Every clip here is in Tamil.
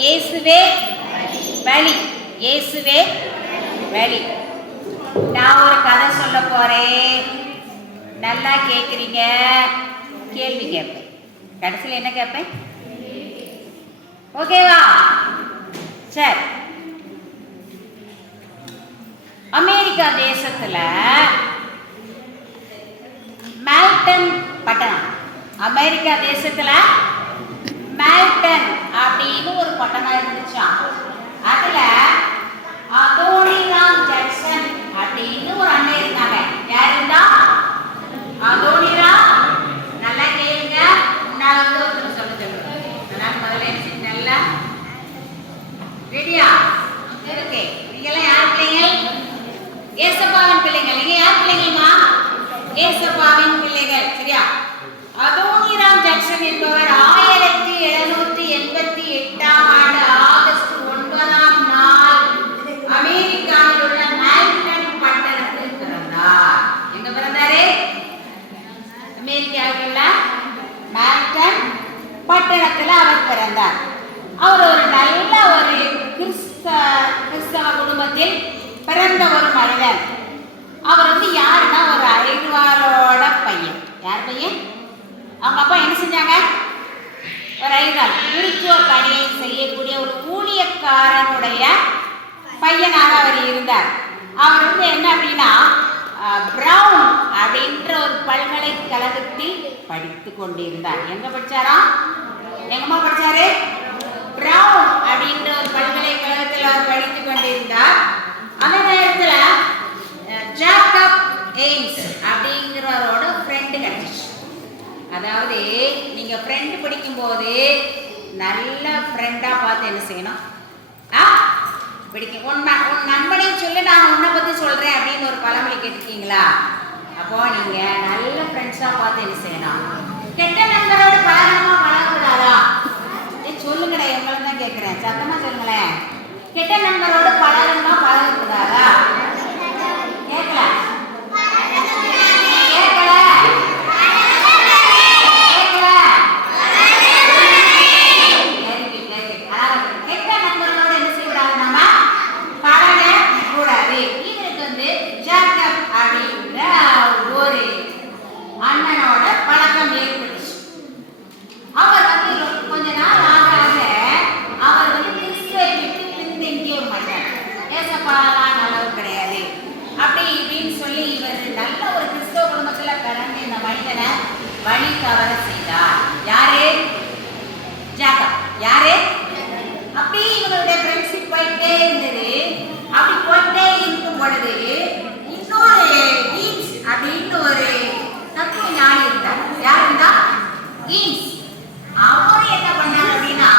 இயேசுவே வழி, இயேசுவே வழி. நான் ஒரு கதை சொல்ல போறேன், நல்லா கேட்குறீங்க. கேள்வி கேட்பேன், கடைசியில் என்ன கேட்பேன்? ஓகேவா? சரி. அமெரிக்கா தேசத்துல மால்டன் பட்டணம், அமெரிக்கா தேசத்துல மால்டன் அப்படின்னு ஒரு பட்டணம் இருந்துச்சாம். அதுல அதோனிராம் ஜாக்சன் அப்படின்னு ஒரு அண்ணன் இருந்தாங்க. யார் இருந்தா? அதோனிராம். நல்லா கேளுங்க, முன்னால சொல்ல சொல்லுங்க. முதல்ல நல்லா ரெடியா இருக்கு. நீங்கெல்லாம் யார் பிள்ளைங்கள்? ஏசப்பாவின் பிள்ளைகள். நீங்க யார் பிள்ளைங்கம்மா? ஏசப்பாவின் பிள்ளைகள். சரியா? அதோனிராம் ஜாக்சன் என்பவர் 1788ஆம் ஆண்டு ஆகஸ்ட் 9ஆம் நாள் அமெரிக்காவில் உள்ள மால்டன் பட்டணத்தில் பிறந்தார். எங்க பிறந்தாரு? அமெரிக்காவில் உள்ள மால்டன் பட்டணத்தில் அவர் பிறந்தார். அவர் ஒரு நல்ல ஒரு கிறிஸ்தவ குடும்பத்தில் பிறந்த ஒரு மனிதன். அவர் யாருன்னா ஒரு ஐர்வாலோட பையன். யார் பையன்? அவங்க அப்பா என்ன செஞ்சாங்க? ஒரு ஐர்வால் மருத்துவ பணியை செய்யக்கூடிய ஒரு ஊழியக்காரனுடைய பையனாக அவர் இருந்தார். அவர் என்ன அப்படின்னா பிரவுன் அப்படின்ற ஒரு பல்கலைக்கழகத்தில் படித்து கொண்டிருந்தார். எங்க படிச்சாரா? எங்கம்மா படிச்சாரு? பிரவுன் அப்படின்ற ஒரு பல்கலைக்கழகத்தில் அவர் படித்து கொண்டிருந்தார். அந்த நேரத்தில் ஜாக்கப் எய்ம்ஸ் அப்படிங்கிறவரோட ஃப்ரெண்டு கிடைச்சிச்சு. அதாவது நீங்க ஃப்ரெண்டு படிக்கும்போது நல்ல ஃப்ரெண்டா பார்த்து என்ன செய்யணும்? பிடிக்கும். உன் நண்பனையும் சொல்லி நான் உன்னை பத்தி சொல்றேன் அப்படின்னு ஒரு பழமொழி கேட்டிருக்கீங்களா? அப்போ நீங்க நல்ல ஃப்ரெண்ட்ஸா பார்த்து என்ன செய்யணும்? கெட்ட நண்பரோட பழகணுமா பழகக்கூடாதா? சொல்லுங்கடா, எங்களை தான் கேட்கிறேன், சத்தமா சொல்லுங்களேன். கெட்ட நண்பரோட பழகணுமா பழகக்கூடாதா? கேட்கல கேட்கல கெட்ட நண்பர்களோட என்ன செய்யக்கூடாது? நம்ம பழக கூடாது. இவருக்கு ஜாக்கப் அப்படின்ற ஒரு அண்ணனோட பழக்கம் ஏற்பட்டுச்சு. அவர் கொஞ்ச நாள் ஆக அவர் கிறிஸ்துவை விட்டு பின்தங்கிய ஒரு மனிதன். ஏசப்பாலாம் நல்லவர் கிடையாது அப்படி இப்படின்னு சொல்லி இவர் நல்ல ஒரு கிறிஸ்தவ குடும்பத்துல பிறந்த இந்த மனிதனை வழி தவற செய்தார். யாரு? ஜாக்கப். யாரு? அப்படி இவங்களுடைய ஃப்ரெண்ட்ஷிப் போயிட்டே இருந்தது. அப்படி போயிட்டே இருக்கும் பொழுது இன்னொரு ஈம்ஸ் அப்படின்னு ஒரு தத்துவ ஞானி இருந்தார். யார் இருந்தா? ஈம்ஸ். அவரும் என்ன பண்ணாங்க அப்படின்னா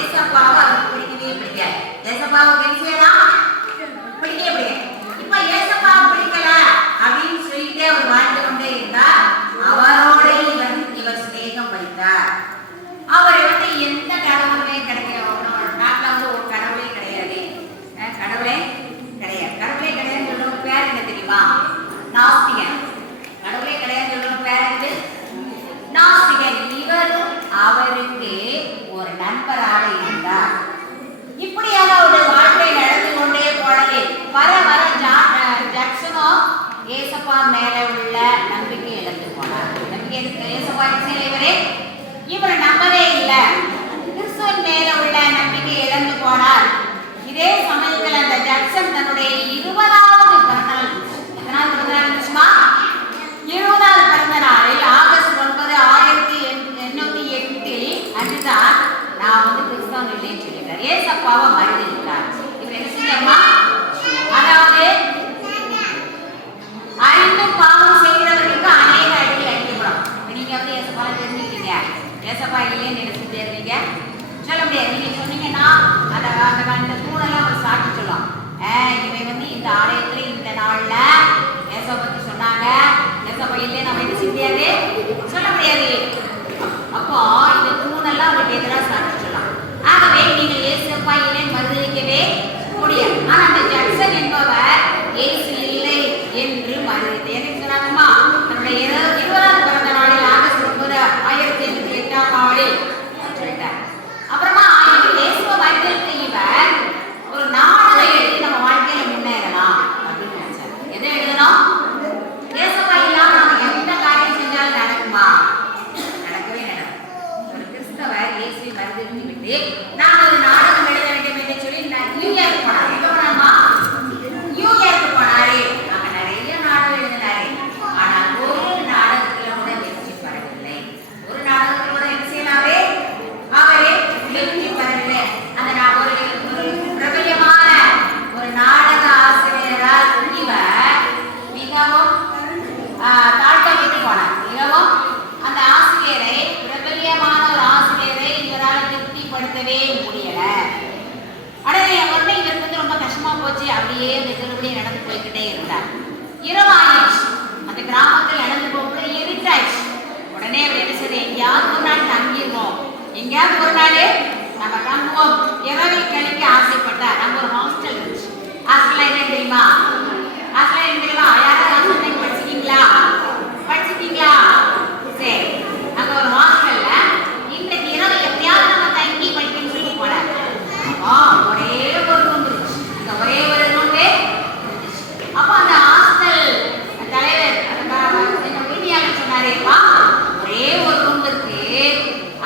ஏசப்பாவை அவருக்கு பிடிக்கவே பிடிக்காது. ஏசப்பாவுக்கு என்ன செய்யலாம்? பிடிக்கவே பிடிக்காது. இப்ப ஏசப்பாவை பிடிக்கல அப்படின்னு சொல்லிட்டே அவர் வாழ்ந்து கொண்டே இருந்தார். அவரோட இவர் சிநேகம் வைத்தார். அவர் எந்த கடவுளுமே கிடைக்கிற நாட்டில் ஒரு கடவுளே கிடையாது. கடவுளே கிடையாது. கடவுளே கிடையாதுன்னு சொல்றவங்க பேர் என்ன தெரியுமா? நாஸ்திகன். கடவுளே கிடையாதுன்னு சொல்றவங்க பேர் என்னது? நாஸ்திகன். இவரும் அவருக்கு ஒரு நண்பராக இருந்தார். இப்படியாக அவருடைய வாழ்க்கை நடந்து கொண்டே போனது. வர வர ஜாக்சனோ ஏசப்பா மேல உள்ள நம்பிக்கை இழந்து போனார். நம்பிக்கை ஏசப்பா இவரை நம்பவே இல்லை. கிறிஸ்துவின் மேல உள்ள நம்பிக்கை இழந்து போனார். இதே சமயத்தில் அந்த ஜாக்சன் தன்னுடைய 20வது பிறந்த நாள், எத்தனாவது பிறந்த நாள் இருந்துச்சுமா? 20வது பிறந்த நாளில் ஆகஸ்ட் 9, 1808 அன்றுதான் நான் கிறிஸ்தவன் இல்லைன்னு சொல்லிட்டார். ஏசப்பாவை மறுதலித்தார். இவர் என்ன செஞ்சாருமா? அதாவது அறிந்து பாவம் செய்கிறவர்களுக்கு அநேக அடி அடிக்கப்படும். நீங்க ஏசப்பாவை தெரிஞ்சுக்கிட்டீங்க, ஏசப்பா இல்லைன்னு நினைச்சுட்டே இருந்தீங்க, சொல்ல முடியாது. நீங்க சொன்னீங்கன்னா அந்த தூணெல்லாம் ஒரு சாட்சி சொல்லும். இவன் இந்த ஆலயத்துல இந்த நாள்ல ஏசப்பா பத்தி சொன்னாங்க, ஏசப்பா இல்லையே நம்ம என்ன செய்ய முடியாது, சொல்ல முடியாது. அப்போ இந்த தூணெல்லாம் அவருக்கு எதிராக சாட்சி சொல்லலாம். ஆகவே நீங்கள் ஏசப்பா இல்லைன்னு மறுதலிக்கவே முடியாது. ஆனா அந்த ஜாக்சன் என்பவர் இயேசு இல்லை என்று மறுதலித்து என்ன சொன்னாங்கம்மா? தன்னுடைய 20வது பிறந்த நாளில் ஆகஸ்ட் 9, 1808ஆம் ஆண்டில் சொல்லிட்டார். அப்புறமா இயேசுவை கருதி விட்டு நான் ஒரு நாடகம் எழுத வேண்டும் என்று சொல்லி நியூயார்க் போனார். எங்க போனாமா? நியூயார்க் போனாரு. அங்க நிறைய நாடகம் எழுதினாரு. ஆனால் ஒரு நாடகத்துல கூட வெற்றி பெறவில்லை. ஒரு நாடகத்துல கூட என்ன செய்யலாமே அவரே வெற்றி பெறவில்லை. அந்த நான் ஒரு பிரபல்யமான ஒரு நாடக ஆசிரியரால் இவர் மிகவும் தாழ்த்தப்பட்டு போனார். மிகவும் அந்த ஆசிரியரை பிரபல்யமான ஒரு ஆசிரியரை இவரால் திருப்திப்படுத்தவே முடியல. உடனே உடனே இவருக்கு வந்து ரொம்ப கஷ்டமா போச்சு. அப்படியே இந்த திருப்படி நடந்து போய்கிட்டே இருந்தார். இரவாயிடுச்சு. அந்த கிராமத்தில் நடந்து போகும்போது இருட்டாயிடுச்சு. உடனே அவர் என்ன செய்ய, எங்கேயாவது ஒரு நாள் தங்கிடுவோம், எங்கேயாவது ஒரு நாள் நம்ம தங்குவோம், இரவில் கழிக்க ஆசைப்பட்டார். நம்ம ஒரு ஹாஸ்டல் இருந்துச்சு. ஹாஸ்டல் என்ன தெரியுமா? ஹாஸ்டல் என்ன தெரியுமா? யாராவது ஹாஸ்டல் படிச்சிட்டீங்களா? படிச்சிட்டீங்களா? சரி, அங்க ஒரு ஹாஸ்டல்ல இன்றைக்கு இரவு எப்படியாவது நம்ம தங்கி படிக்கணும்னு சொல்லி போனார். ஒரே ஒரு ரூம் இருந்துச்சு. அந்த ஒரே ஒரு ரூமே இருந்துச்சு. அப்போ அந்த ஹாஸ்டல் தலைவர் அந்த உரிமையாளர் சொன்னாரேப்பா, ஒரே ஒரு ரூம் இருக்கு,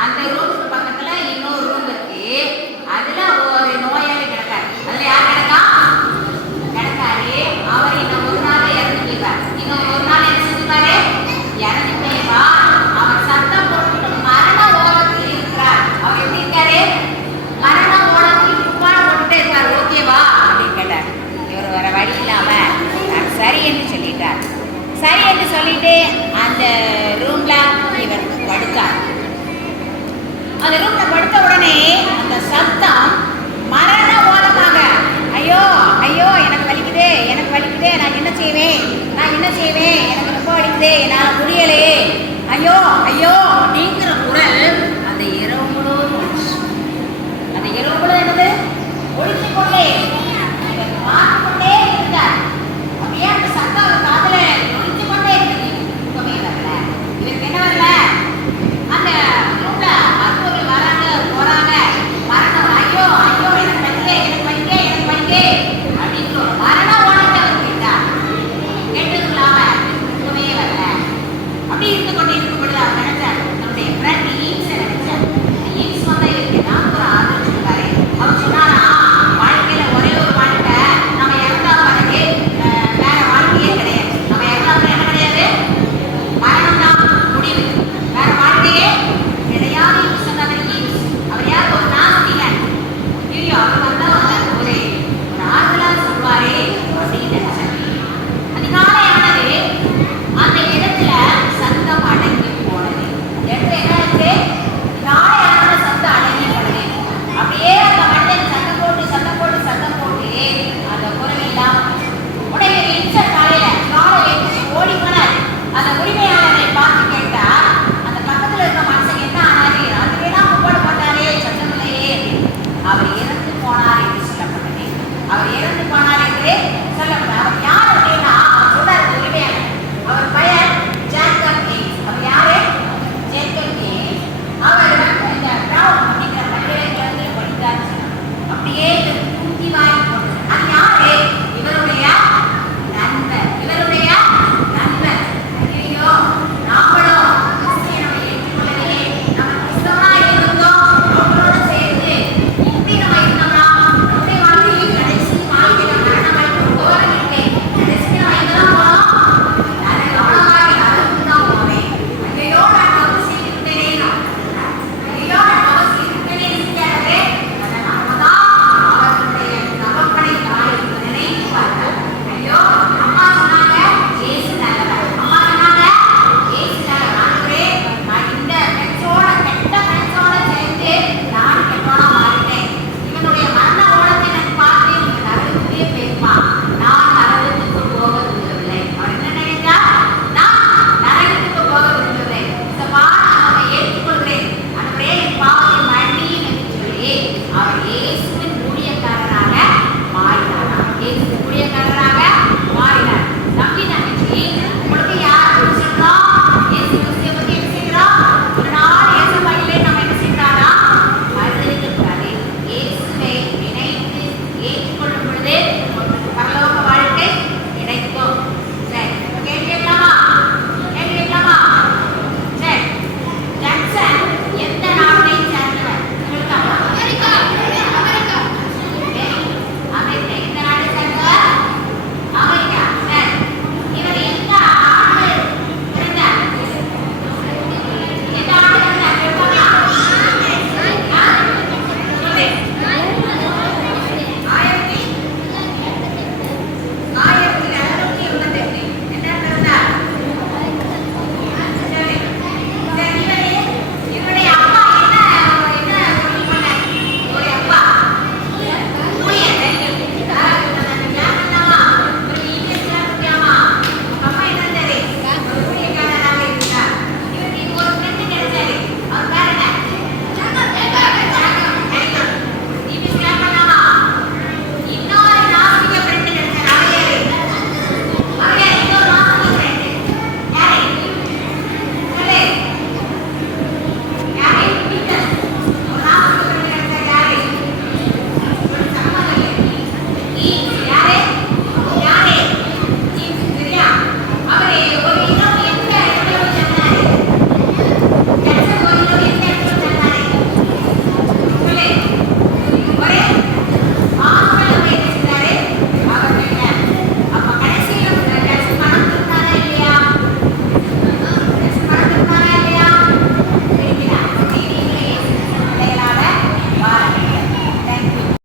அந்த ரூமுக்கு பக்கத்துல இன்னொரு ரூம் இருக்கு, அதுல ஒரு நோயாளி கிடக்காரு. அதுல யார் கிடக்கா? கிடக்காரு. அவர் இன்னும் ஒரு நாள் இறந்து போய்வார். இன்னும் ஒரு நாள் என்ன செஞ்சுப்பாரு? இறந்து போய்வா. அவர் சத்தம் போட்டு மரண ஓலத்தில் இருக்கிறார். அவர் எப்படி இருக்காரு? மரண ஓலத்தில் துப்பான போட்டுட்டே இருக்கார். ஓகேவா அப்படின்னு கேட்டார். இவர் வர வழி இல்லாம சரி என்று சொல்லிட்டார். சரி என்று சொல்லிட்டு அந்த ரூம்ல இவர் படுத்தார். அந்த ரூம்ல